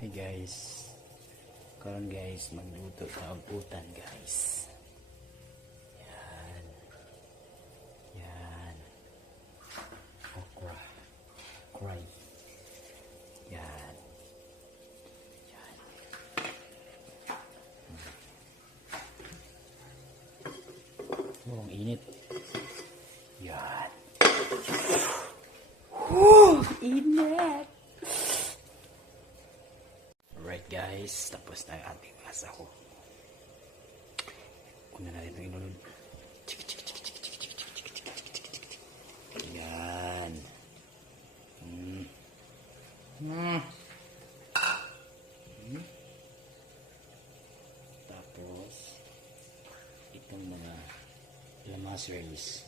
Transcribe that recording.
Hi guys. Karon guys, magluto sa agutan guys. Yan. Yan. Okra. Cry. Yan. Yan. Oh, ang init. Yan. Init. Alright guys, tapos na ang ating asaho. Una natin itong inulod. Yan. Tapos itong mga lamas rice.